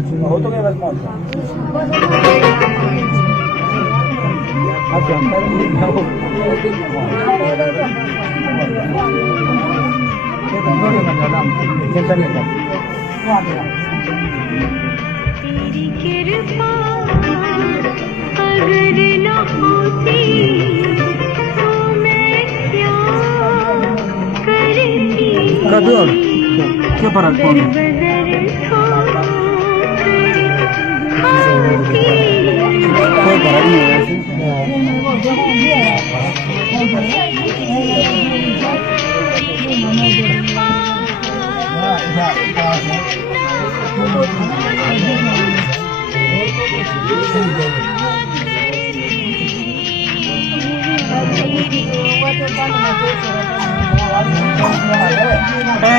Otro que las monta. ¿Qué para el fondo? Fue para mí,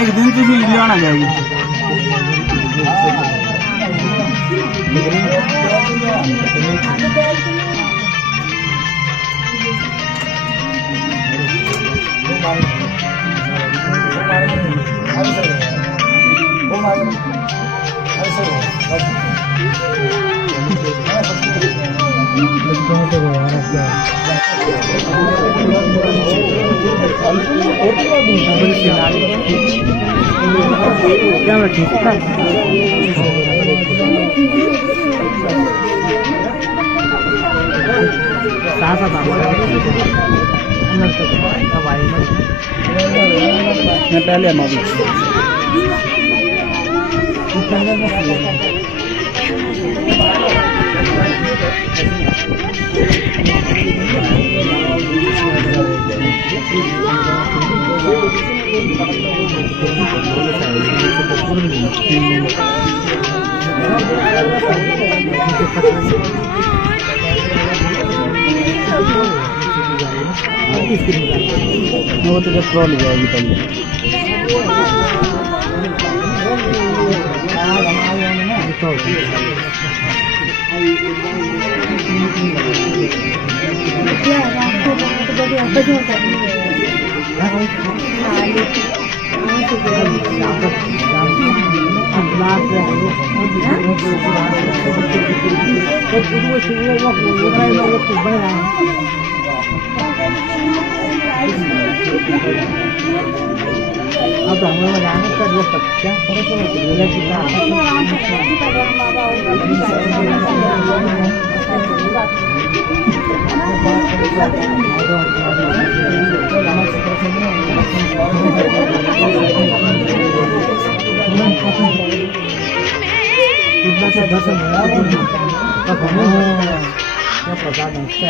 एक दिन से वीडियो आना जाएगी क्या ठीक था मैं पहले वो तो जब ट्रॉल जाएगी पहले अब हम लोग जाने का जो क्या थोड़ा सा बोला कि कितना सा दर्शन हुआ तब हमें क्या प्रसाद है